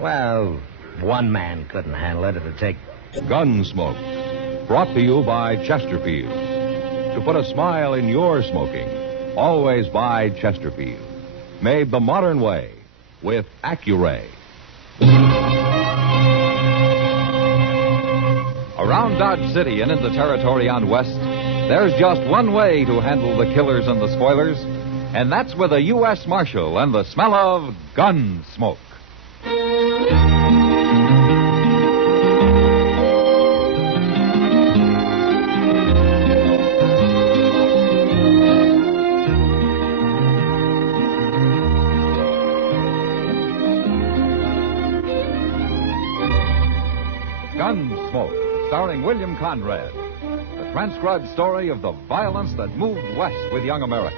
Well, one man couldn't handle it. It'd take... Gunsmoke, brought to you by Chesterfield. To put a smile in your smoking, always buy Chesterfield. Made the modern way with Accuray. Around Dodge City and in the territory on West, there's just one way to handle the killers and the spoilers, and that's with a U.S. Marshal and the smell of Gunsmoke. Gunsmoke, starring William Conrad. The transcribed story of the violence that moved west with young America.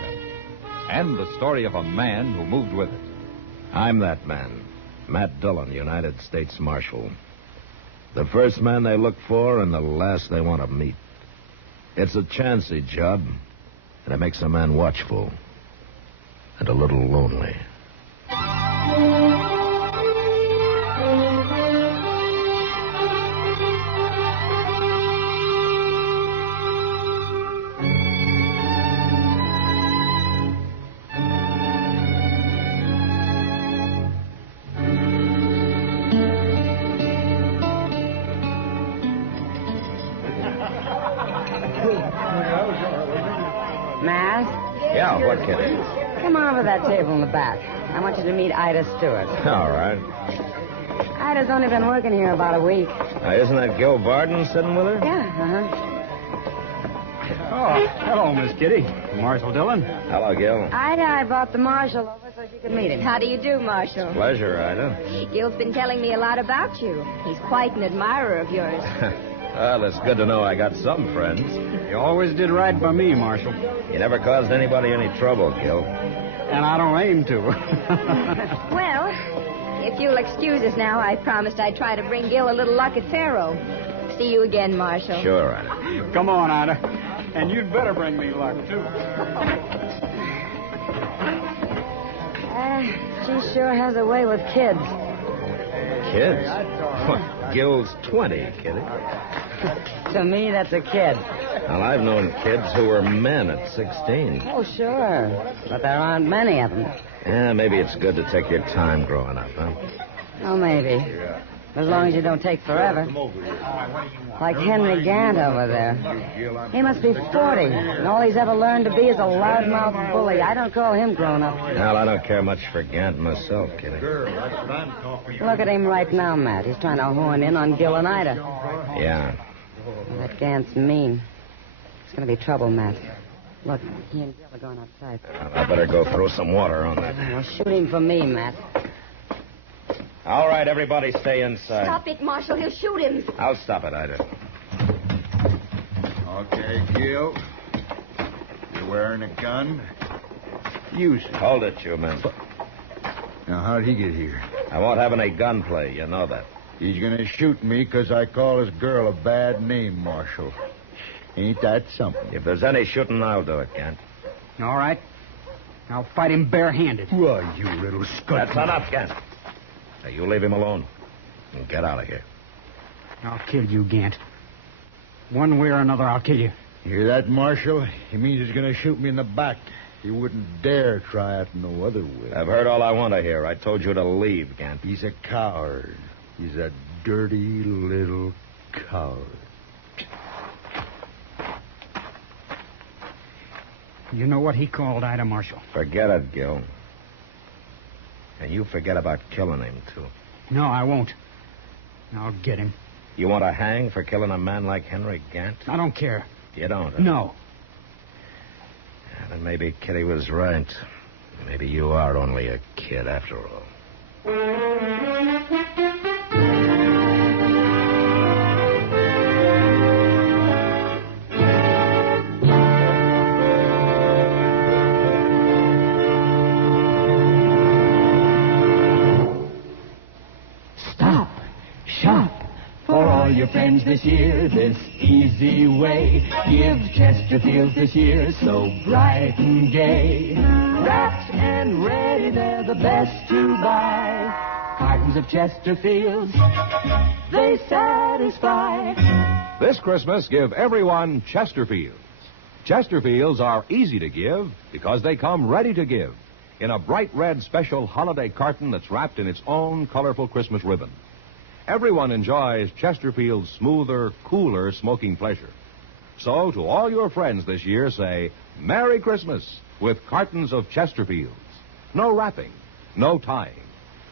And the story of a man who moved with it. I'm that man, Matt Dillon, United States Marshal. The first man they look for and the last they want to meet. It's a chancy job, and it makes a man watchful and a little lonely. Yeah, what, Kitty? Come on over to that table in the back. I want you to meet Ida Stewart. All right. Ida's only been working here about a week. Isn't that Gil Barden sitting with her? Yeah, Oh, hello, Miss Kitty. Marshal Dillon. Hello, Gil. Ida, I brought the Marshal over so she could meet him. How do you do, Marshal? Pleasure, Ida. Gil's been telling me a lot about you. He's quite an admirer of yours. Well, it's good to know I got some friends. You always did right by me, Marshal. You never caused anybody any trouble, Gil. And I don't aim to. Well, if you'll excuse us now, I promised I'd try to bring Gil a little luck at Faro. See you again, Marshal. Sure, Ida. Come on, Ida. And you'd better bring me luck, too. She sure has a way with kids. Kids? What, Gil's 20, Kitty. To me, that's a kid. Well, I've known kids who were men at 16. Oh, sure. But there aren't many of them. Yeah, maybe it's good to take your time growing up, huh? Oh, maybe. As long as you don't take forever. Like Henry Gant over there. He must be 40, and all he's ever learned to be is a loudmouth bully. I don't call him grown up. Well, I don't care much for Gant myself, Kitty. Look at him right now, Matt. He's trying to horn in on Gil and Ida. Yeah. Well, that Gant's mean. It's going to be trouble, Matt. Look, he and Gil are going outside. Well, I better go throw some water on that. Well, shoot him for me, Matt. All right, everybody stay inside. Stop it, Marshal. He'll shoot him. I'll stop it, Ida. Okay, Gil. You're wearing a gun? Use it. Hold it, you men. Now, how'd he get here? I won't have any gunplay, you know that. He's going to shoot me because I call his girl a bad name, Marshal. Ain't that something? If there's any shooting, I'll do it, Gant. All right. I'll fight him barehanded. Why, you little scut. That's enough, Gant. Now, you leave him alone and get out of here. I'll kill you, Gant. One way or another, I'll kill you. You hear that, Marshal? He means he's going to shoot me in the back. He wouldn't dare try it no other way. I've heard all I want to hear. I told you to leave, Gant. He's a coward. He's a dirty little coward. You know what he called Ida, Marshal? Forget it, Gil. And you forget about killing him, too. No, I won't. I'll get him. You want to hang for killing a man like Henry Gant? I don't care. You don't? Huh? No. Yeah, then maybe Kitty was right. Maybe you are only a kid after all. Your friends this year, this easy way. Give Chesterfield this year, so bright and gay. Wrapped and ready, they're the best to buy. Cartons of Chesterfields, they satisfy. This Christmas, give everyone Chesterfields. Chesterfields are easy to give because they come ready to give in a bright red special holiday carton that's wrapped in its own colorful Christmas ribbon. Everyone enjoys Chesterfield's smoother, cooler smoking pleasure. So, to all your friends this year, say, Merry Christmas with cartons of Chesterfields. No wrapping, no tying.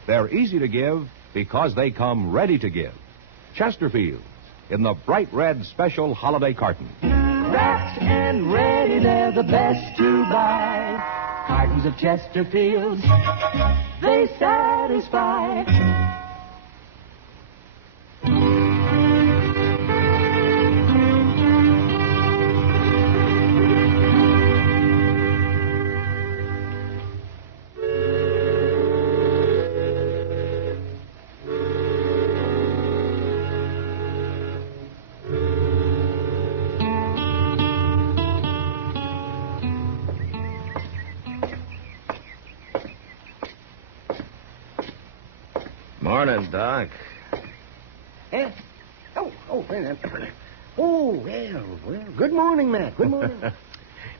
They're easy to give because they come ready to give. Chesterfields in the bright red special holiday carton. Wrapped and ready, they're the best to buy. Cartons of Chesterfields, they satisfy. Morning, Doc. Eh? Oh, wait a minute. Oh, well, good morning, Matt. Good morning.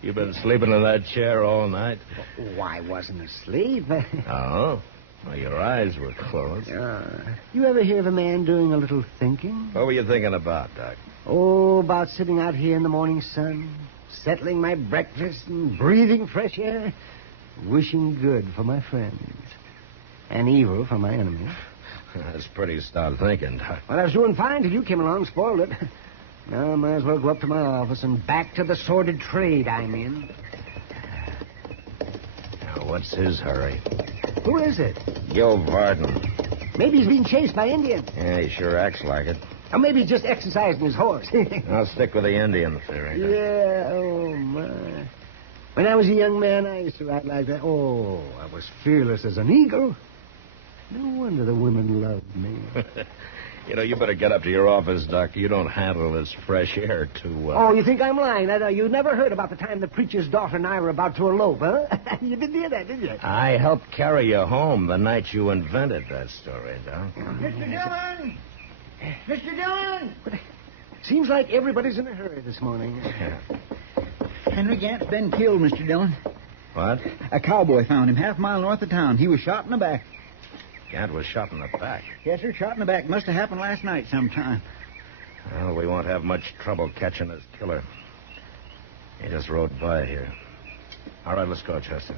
You been sleeping in that chair all night? Oh, I wasn't asleep. Oh? Well, your eyes were closed. You ever hear of a man doing a little thinking? What were you thinking about, Doc? Oh, about sitting out here in the morning sun, settling my breakfast and breathing fresh air, wishing good for my friends and evil for my enemies. That's pretty stout thinking, Doc. Well, I was doing fine till you came along and spoiled it. Now I might as well go up to my office and back to the sordid trade I'm in. Now, what's his hurry? Who is it? Gil Varden. Maybe he's being chased by Indians. Yeah, he sure acts like it. Or maybe he's just exercising his horse. I'll stick with the Indian theory. Doc. Yeah, oh, my. When I was a young man, I used to ride like that. Oh, I was fearless as an eagle. No wonder the women loved me. You know, you better get up to your office, Doc. You don't handle this fresh air too well. Oh, you think I'm lying? You never heard about the time the preacher's daughter and I were about to elope, huh? You didn't hear that, did you? I helped carry you home the night you invented that story, Doc. Mr. Dillon! Mr. Dillon! Seems like everybody's in a hurry this morning. Henry Gant's been killed, Mr. Dillon. What? A cowboy found him half a mile north of town. He was shot in the back. Gant was shot in the back. Yes, sir, shot in the back. Must have happened last night sometime. Well, we won't have much trouble catching this killer. He just rode by here. All right, let's go, Chester.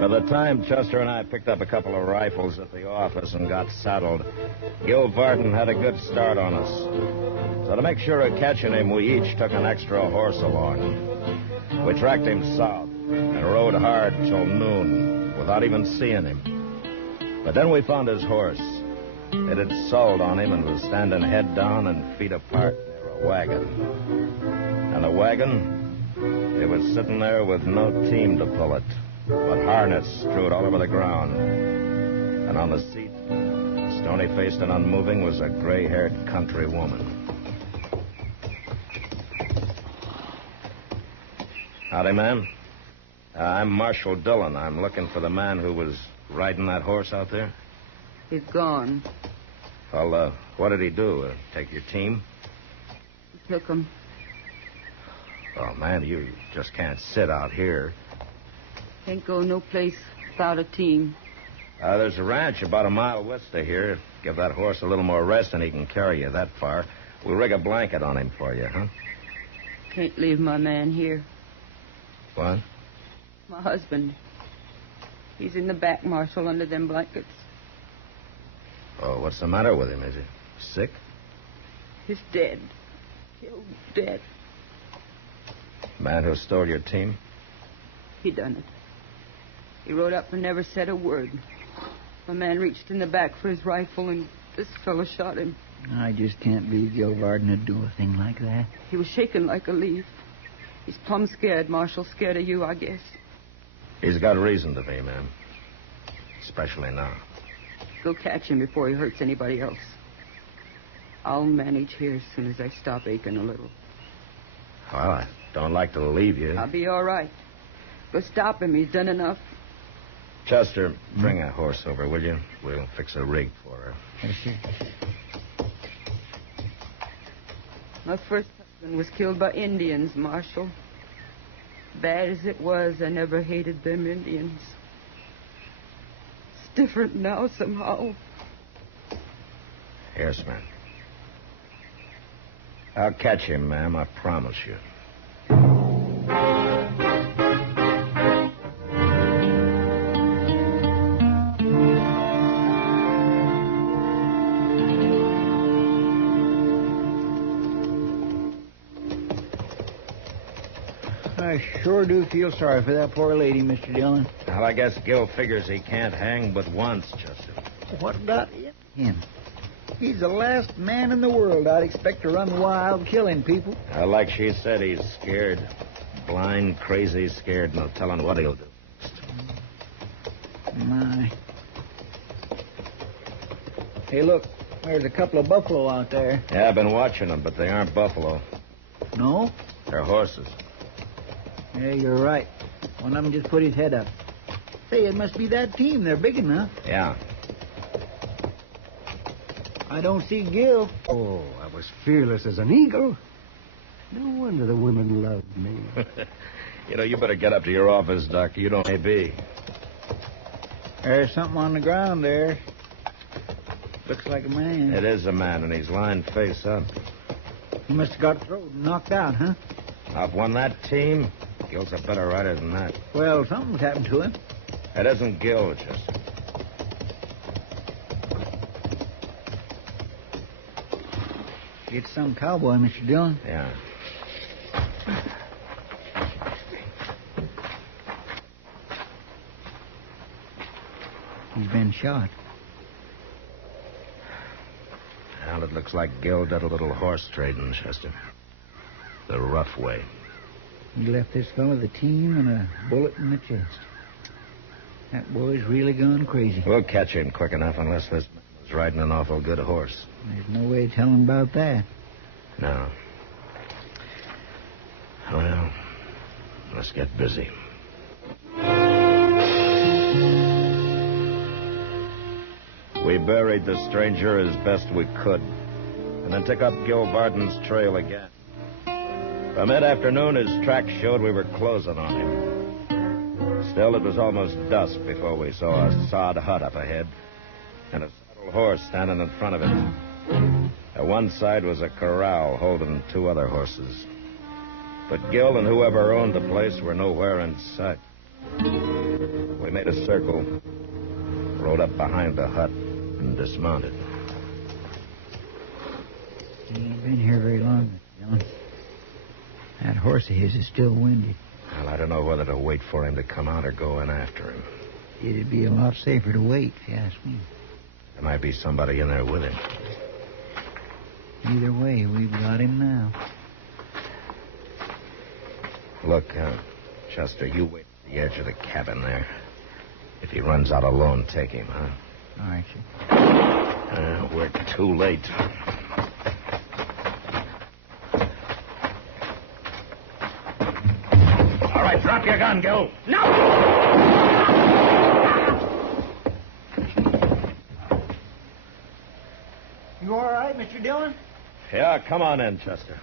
By the time Chester and I picked up a couple of rifles at the office and got saddled, Gil Varden had a good start on us. So to make sure of catching him, we each took an extra horse along. We tracked him south and rode hard till noon without even seeing him. But then we found his horse. It had sold on him and was standing head down and feet apart near a wagon. And the wagon, it was sitting there with no team to pull it, but harness strewed all over the ground. And on the seat, stony-faced and unmoving, was a gray-haired country woman. Howdy, ma'am. I'm Marshal Dillon. I'm looking for the man who was riding that horse out there. He's gone. Well, what did he do? Take your team? He took him. Oh, man, you just can't sit out here. Can't go no place without a team. There's a ranch about a mile west of here. Give that horse a little more rest and he can carry you that far. We'll rig a blanket on him for you, huh? Can't leave my man here. What? My husband. He's in the back, Marshal, under them blankets. Oh, what's the matter with him? Is he sick? He's dead. Killed dead. Man who stole your team? He done it. He rode up and never said a word. My man reached in the back for his rifle, and this fellow shot him. I just can't believe Gil Varden would do a thing like that. He was shaking like a leaf. He's plumb scared, Marshal. Scared of you, I guess. He's got reason to be, ma'am. Especially now. Go catch him before he hurts anybody else. I'll manage here as soon as I stop aching a little. Well, Don't like to leave you. I'll be all right. But stop him. He's done enough. Chester, bring a horse over, will you? We'll fix a rig for her. Yes, sir. My first husband was killed by Indians, Marshal. Bad as it was, I never hated them Indians. It's different now somehow. Here, Smith. I'll catch him, ma'am, I promise you. I sure do feel sorry for that poor lady, Mr. Dillon. Well, I guess Gil figures he can't hang but once, Chester. What got him? He's the last man in the world I'd expect to run wild killing people. Like she said, he's scared. Blind, crazy, scared, no telling what he'll do. My. Hey, look. There's a couple of buffalo out there. Yeah, I've been watching them, but they aren't buffalo. No? They're horses. Yeah, you're right. One of them just put his head up. Say, it must be that team. They're big enough. Yeah. I don't see Gil. Oh, I was fearless as an eagle. No wonder the women loved me. You better get up to your office, Doc. You don't may be. There's something on the ground there. Looks like a man. It is a man, and he's lying face up. He must have got thrown and knocked out, huh? I've won that team. Gil's a better rider than that. Well, something's happened to him. It isn't Gil, Chester. It's some cowboy, Mr. Dillon. Yeah. He's been shot. Well, it looks like Gil did a little horse trading, Chester. The rough way. He left this fellow the team and a bullet in the chest. That boy's really gone crazy. We'll catch him quick enough unless this man was riding an awful good horse. There's no way of telling about that. No. Well, let's get busy. We buried the stranger as best we could, and then took up Gil Varden's trail again. By mid-afternoon, his tracks showed we were closing on him. Still, it was almost dusk before we saw a sod hut up ahead and a saddled horse standing in front of it. At one side was a corral holding two other horses. But Gil and whoever owned the place were nowhere in sight. We made a circle, rode up behind the hut, and dismounted. He ain't been here very long, Mr. Dillon. That horse of his is still winded. Well, I don't know whether to wait for him to come out or go in after him. It'd be a lot safer to wait, if you ask me. There might be somebody in there with him. Either way, we've got him now. Look, Chester, you wait at the edge of the cabin there. If he runs out alone, take him, huh? All right, sir. We're too late. All right, drop your gun, Gil. No! You all right, Mr. Dillon? Yeah, come on in, Chester.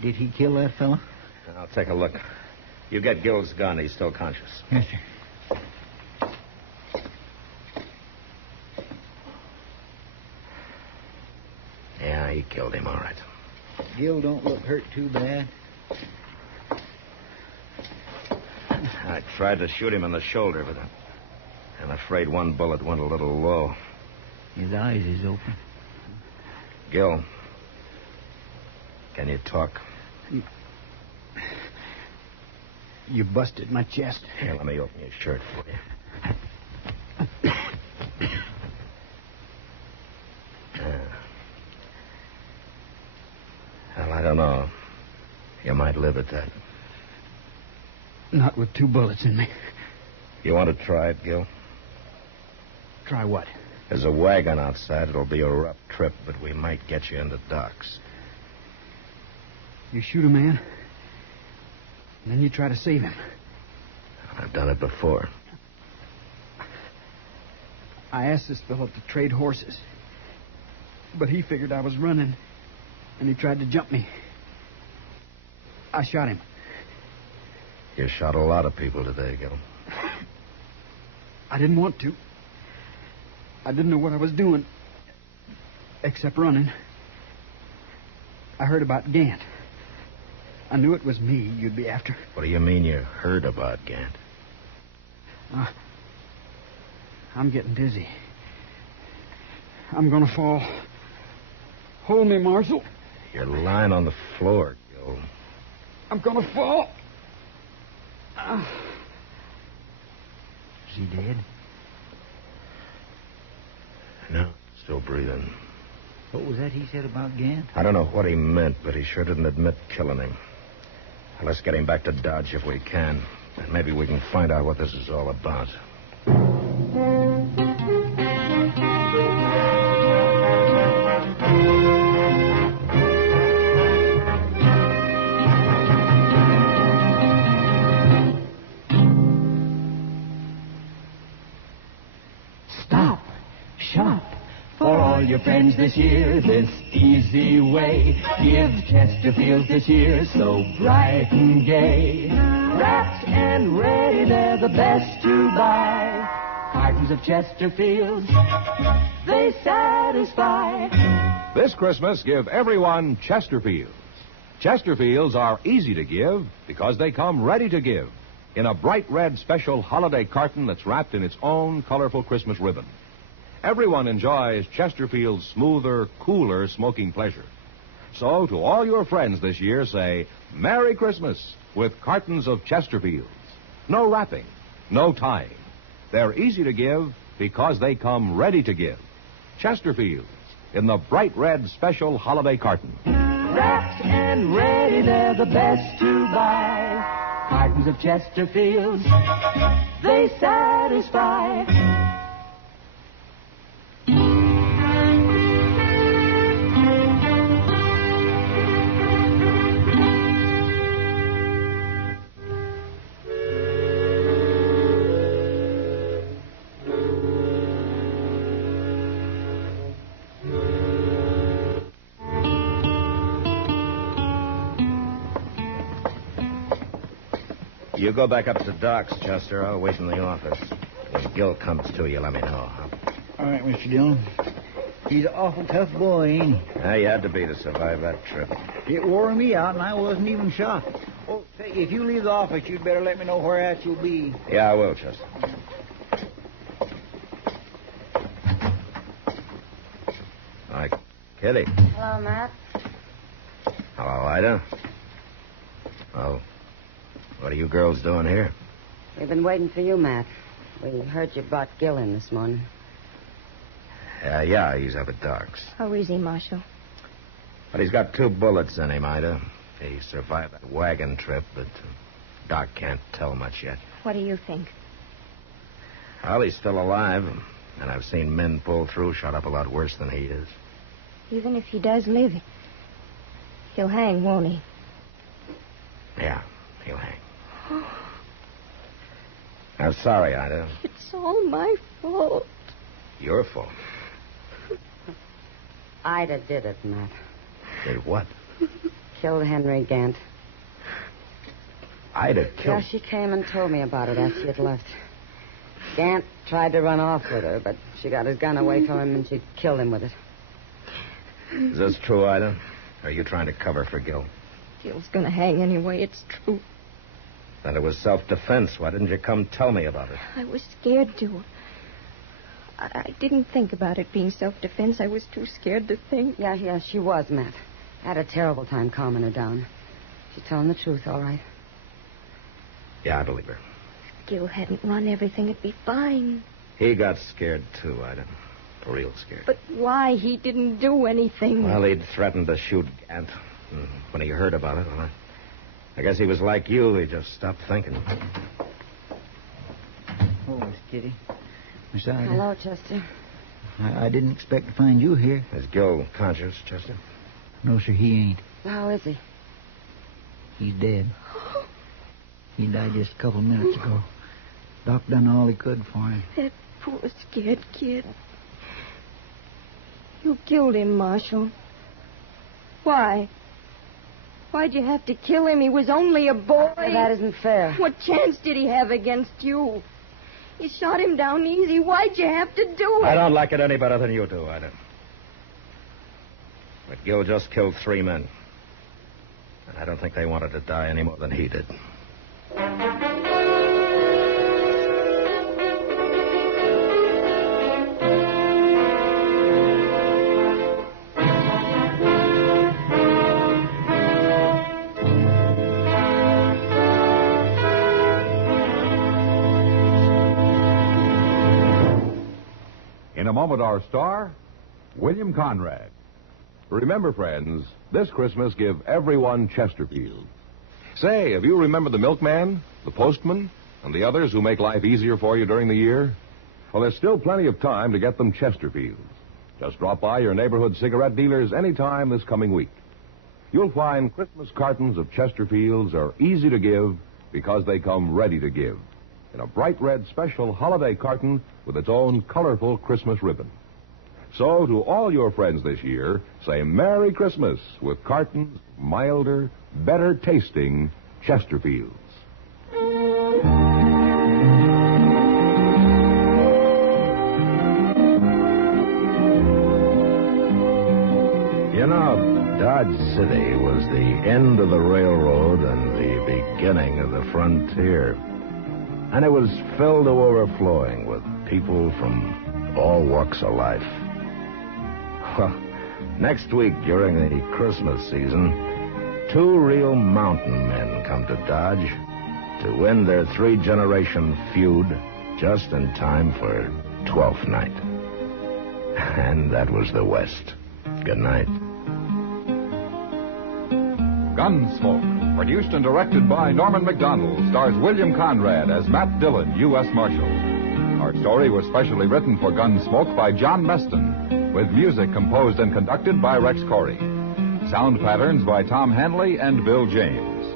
Did he kill that fella? I'll take a look. You get Gil's gun. He's still conscious. Yes, sir. Yeah, he killed him, all right. Gil don't look hurt too bad. I tried to shoot him in the shoulder, but I'm afraid one bullet went a little low. His eyes is open. Gil, can you talk? You busted my chest. Here, let me open your shirt for you. Well, I don't know. You might live at that. Not with 2 bullets in me. You want to try it, Gil? Try what? There's a wagon outside. It'll be a rough trip, but we might get you into docks. You shoot a man, and then you try to save him. I've done it before. I asked this fellow to trade horses, but he figured I was running, and he tried to jump me. I shot him. You shot a lot of people today, Gil. I didn't want to. I didn't know what I was doing, except running. I heard about Gant. I knew it was me you'd be after. What do you mean you heard about Gant? I'm getting dizzy. I'm gonna fall. Hold me, Marshal. You're lying on the floor, Gil. I'm gonna fall. Is he dead? No, still breathing. What was that he said about Gant? I don't know what he meant, but he sure didn't admit killing him. Now, let's get him back to Dodge if we can. And maybe we can find out what this is all about. Stop. Shop. For all your friends this year, this easy way. Give Chesterfields this year so bright and gay. Wrapped and ready, they're the best to buy. Cartons of Chesterfields, they satisfy. This Christmas, give everyone Chesterfields. Chesterfields are easy to give because they come ready to give in a bright red special holiday carton that's wrapped in its own colorful Christmas ribbon. Everyone enjoys Chesterfield's smoother, cooler smoking pleasure. So, to all your friends this year, say Merry Christmas with cartons of Chesterfields. No wrapping, no tying. They're easy to give because they come ready to give. Chesterfields in the bright red special holiday carton. Wrapped and ready, they're the best to buy. Cartons of Chesterfields, they satisfy. You go back up to Doc's, Chester. I'll wait in the office. When Gil comes to, you let me know. All right, Mr. Dillon. He's an awful tough boy, ain't he? He had to be to survive that trip. It wore me out, and I wasn't even shocked. Oh, say, if you leave the office, you'd better let me know where at you'll be. Yeah, I will, Chester. Hi, Kitty. Hello, Matt. Hello, Ida. Oh, what are you girls doing here? We've been waiting for you, Matt. We heard you brought Gil in this morning. Yeah, he's up at Doc's. How is he, Marshal? But he's got 2 bullets in him, Ida. He survived that wagon trip, but Doc can't tell much yet. What do you think? Well, he's still alive, and I've seen men pull through shot up a lot worse than he is. Even if he does live, he'll hang, won't he? Yeah, he'll hang. I'm sorry, Ida. It's all my fault. Your fault. Ida did it, Matt. Did what? Killed Henry Gant. Ida Yeah, killed... she came and told me about it after she had left. Gant tried to run off with her, but she got his gun away from him and she killed him with it. Is this true, Ida? Or are you trying to cover for Gil? Gil's gonna hang anyway, it's true. Then it was self-defense. Why didn't you come tell me about it? I was scared to. I didn't think about it being self-defense. I was too scared to think. Yeah, she was, Matt. I had a terrible time calming her down. She's telling the truth, all right. Yeah, I believe her. If Gil hadn't run everything, it'd be fine. He got scared, too, Ida. Real scared. But why? He didn't do anything. Well, he'd threatened to shoot Gant. When he heard about it, well, I guess he was like you. He just stopped thinking. Oh, Miss Kitty. Miss Ida. Hello, Chester. I didn't expect to find you here. Is Gil conscious, Chester? No, sir, he ain't. How is he? He's dead. He died just a couple minutes ago. Doc done all he could for him. That poor scared kid. You killed him, Marshal. Why? Why'd you have to kill him? He was only a boy. That isn't fair. What chance did he have against you? You shot him down easy. Why'd you have to do it? I don't like it any better than you do, Ida. But Gil just killed 3 men. And I don't think they wanted to die any more than he did. In a moment, our star, William Conrad. Remember, friends, this Christmas give everyone Chesterfield. Say, have you remembered the milkman, the postman, and the others who make life easier for you during the year? Well, there's still plenty of time to get them Chesterfields. Just drop by your neighborhood cigarette dealers anytime this coming week. You'll find Christmas cartons of Chesterfields are easy to give because they come ready to give in a bright red special holiday carton with its own colorful Christmas ribbon. So, to all your friends this year, say Merry Christmas with cartons of milder, better tasting Chesterfields. You know, Dodge City was the end of the railroad and the beginning of the frontier. And it was filled to overflowing with people from all walks of life. Well, next week during the Christmas season, 2 real mountain men come to Dodge to win their 3-generation feud just in time for Twelfth Night. And that was the West. Good night. Gunsmoke, produced and directed by Norman Macdonnell, stars William Conrad as Matt Dillon, U.S. Marshal. Our story was specially written for Gunsmoke by John Meston, with music composed and conducted by Rex Corey. Sound patterns by Tom Hanley and Bill James.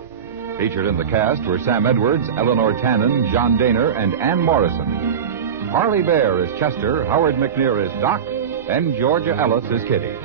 Featured in the cast were Sam Edwards, Eleanor Tannen, John Daner, and Ann Morrison. Harley Bear is Chester, Howard McNear is Doc, and Georgia Ellis is Kitty.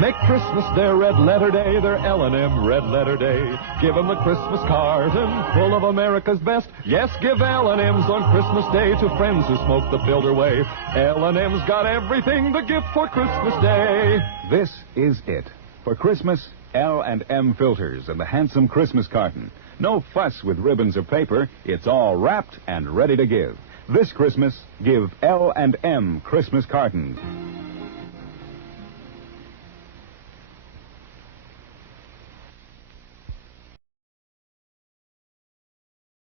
Make Christmas their red letter day, their L&M red letter day. Give 'em a Christmas carton full of America's best. Yes, give L&M's on Christmas Day to friends who smoke the filter way. L&M's got everything the gift for Christmas Day. This is it. For Christmas, L&M filters and the handsome Christmas carton. No fuss with ribbons or paper. It's all wrapped and ready to give. This Christmas, give L&M Christmas cartons.